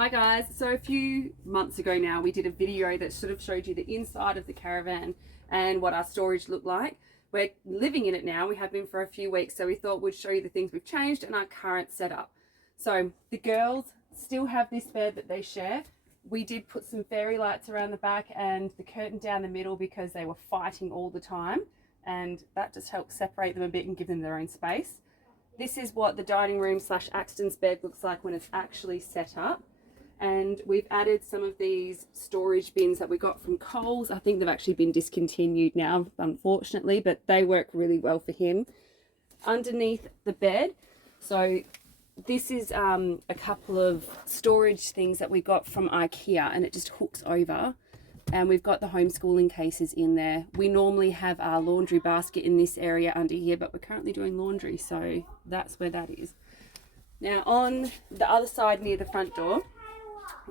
Hi guys, so a few months ago now we did a video that sort of showed you the inside of the caravan and what our storage looked like. We're living in it now, we have been for a few weeks, so we thought we'd show you the things we've changed and our current setup. So the girls still have this bed that they share. We did put some fairy lights around the back and the curtain down the middle because they were fighting all the time, and that just helped separate them a bit and give them their own space. This is what the dining room / Axton's bed looks like when it's actually set up. And we've added some of these storage bins that we got from Coles. I think they've actually been discontinued now, unfortunately, but they work really well for him. Underneath the bed, so this is a couple of storage things that we got from IKEA, and it just hooks over. And we've got the homeschooling cases in there. We normally have our laundry basket in this area under here, but we're currently doing laundry, so that's where that is. Now on the other side near the front door,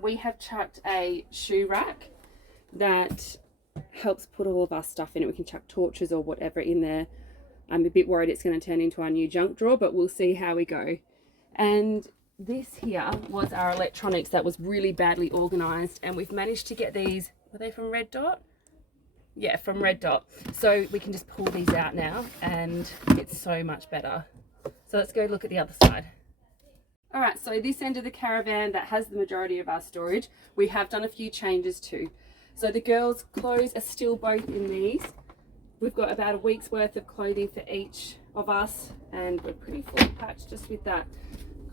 we have chucked a shoe rack that helps put all of our stuff in it. We can chuck torches or whatever in there. I'm a bit worried it's going to turn into our new junk drawer, but we'll see how we go. And this here was our electronics that was really badly organized, and we've managed to get these. Were they from Red Dot? Yeah, from Red Dot. So we can just pull these out now and it's so much better. So let's go look at the other side. All right, so this end of the caravan that has the majority of our storage, we have done a few changes too. So the girls' clothes are still both in these. We've got about a week's worth of clothing for each of us, and we're pretty full patched just with that.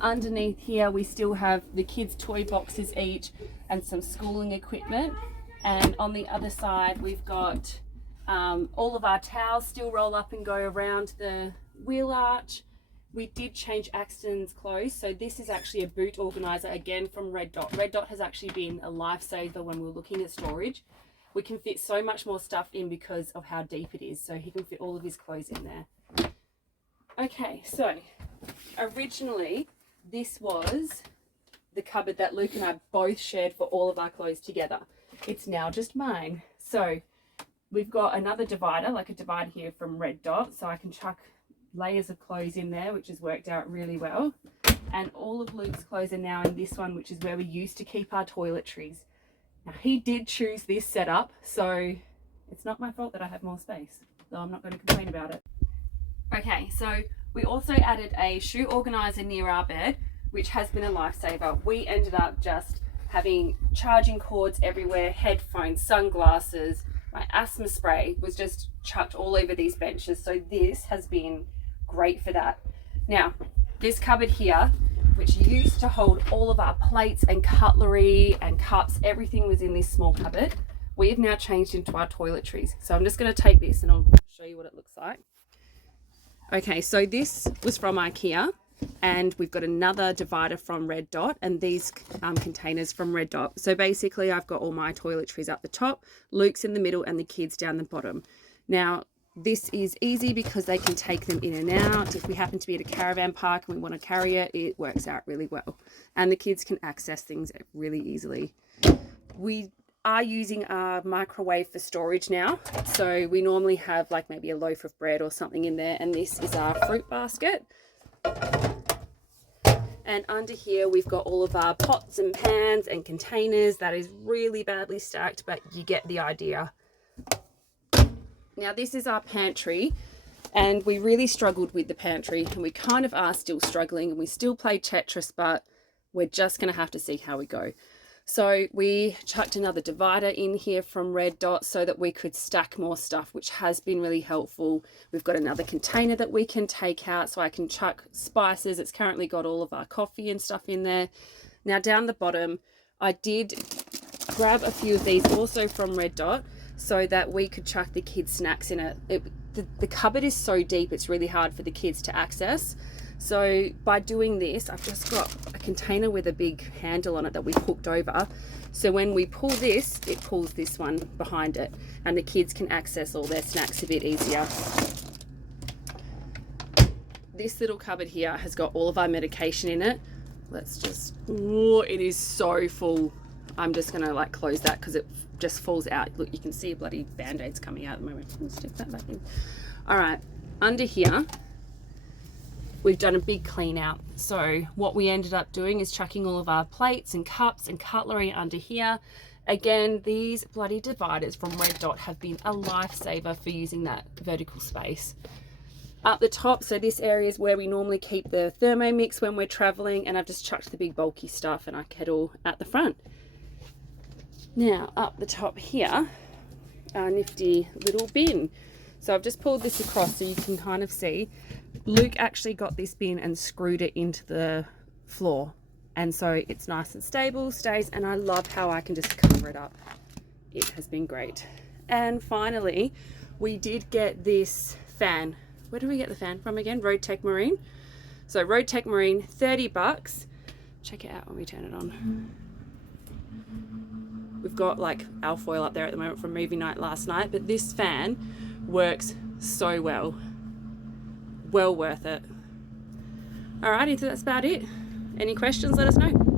Underneath here, we still have the kids' toy boxes each and some schooling equipment. And on the other side, we've got all of our towels still roll up and go around the wheel arch. We did change Axton's clothes, so this is actually a boot organizer again from Red Dot. Red Dot has actually been a lifesaver when we were looking at storage. We can fit so much more stuff in because of how deep it is, so he can fit all of his clothes in there. Okay, so originally this was the cupboard that Luke and I both shared for all of our clothes together. It's now just mine. So we've got another divider, like a divider here from Red Dot, so I can chuck layers of clothes in there, which has worked out really well. And all of Luke's clothes are now in this one, which is where we used to keep our toiletries. Now he did choose this setup, so it's not my fault that I have more space, so I'm not going to complain about it. Okay, so we also added a shoe organizer near our bed, which has been a lifesaver. We ended up just having charging cords everywhere, headphones, sunglasses. My asthma spray was just chucked all over these benches, so this has been great for that. Now, this cupboard here, which used to hold all of our plates and cutlery and cups, everything was in this small cupboard. We have now changed into our toiletries. So I'm just going to take this and I'll show you what it looks like. Okay, so this was from IKEA, and we've got another divider from Red Dot, and these containers from Red Dot. So basically I've got all my toiletries up the top, Luke's in the middle, and the kids down the bottom. Now, this is easy because they can take them in and out. If we happen to be at a caravan park and we want to carry it, it works out really well. And the kids can access things really easily. We are using our microwave for storage now. So we normally have like maybe a loaf of bread or something in there. And this is our fruit basket. And under here, we've got all of our pots and pans and containers. That is really badly stacked, but you get the idea. Now this is our pantry, and we really struggled with the pantry, and we kind of are still struggling, and we still play Tetris, but we're just going to have to see how we go. So we chucked another divider in here from Red Dot so that we could stack more stuff, which has been really helpful. We've got another container that we can take out so I can chuck spices. It's currently got all of our coffee and stuff in there. Now down the bottom, I did grab a few of these also from Red Dot so that we could chuck the kids' snacks in it. The cupboard is so deep, it's really hard for the kids to access. So by doing this, I've just got a container with a big handle on it that we hooked over. So when we pull this, it pulls this one behind it, and the kids can access all their snacks a bit easier. This little cupboard here has got all of our medication in it. Let's just, oh, it is so full. I'm just gonna like close that because it just falls out. Look, you can see bloody band-aids coming out at the moment. Stick that back in. All right, under here, we've done a big clean out. So what we ended up doing is chucking all of our plates and cups and cutlery under here. Again, these bloody dividers from Red Dot have been a lifesaver for using that vertical space. Up the top, so this area is where we normally keep the Thermomix when we're traveling, and I've just chucked the big bulky stuff and our kettle at the front. Now up the top here, our nifty little bin. So I've just pulled this across so you can kind of see. Luke actually got this bin and screwed it into the floor, and so it's nice and stable, stays, and I love how I can just cover it up. It has been great. And finally, we did get this fan. Where do we get the fan from again? Roadtech Marine. So Roadtech Marine, 30 bucks. Check it out when we turn it on. We've got like alfoil up there at the moment from movie night last night, but this fan works so well. Well worth it. Alrighty, so that's about it. Any questions, let us know.